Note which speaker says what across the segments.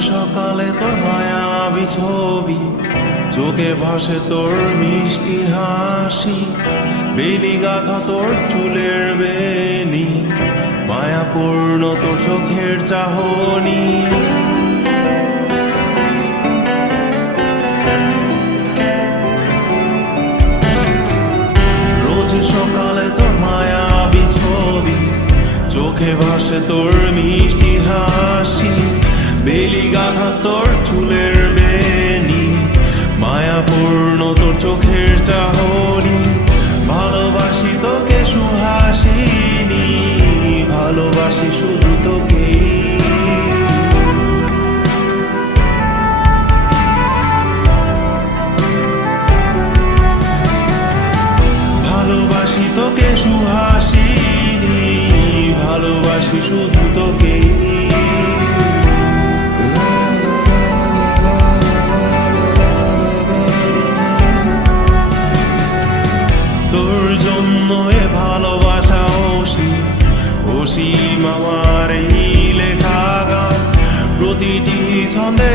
Speaker 1: সকালে তোর মায়াবি ছবি, চোখে ভাসে তোর মিষ্টি হাসি, বেলি গাথা তোর চুলের বেনি, মায়াপূর্ণ তোর চোখের চাহনি। রোজ সকালে তোর মায়াবি ছবি, চোখে ভাসে তোর মিষ্টি হাসি তোর চুলের বেনি মায়াপূর্ণ তোর চোখের ভালোবাসি তোকে সুহাসিনী, ভালোবাসি শুধু তোকেই। ভালোবাসি তোকে সুহাসিনী, ভালোবাসি শুধু তোকে আমার এই লেখা গান প্রতিটি ছন্দে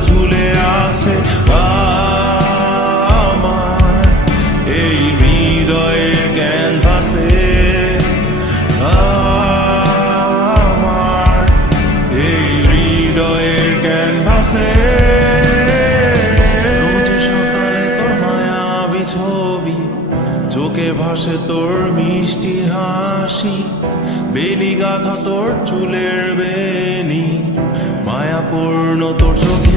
Speaker 1: ছবি চোখে ভাসে তোর মিষ্টি হাসি বেলি গাথা তোর চুলের বেনি মায়াপূর্ণ তোর চোখের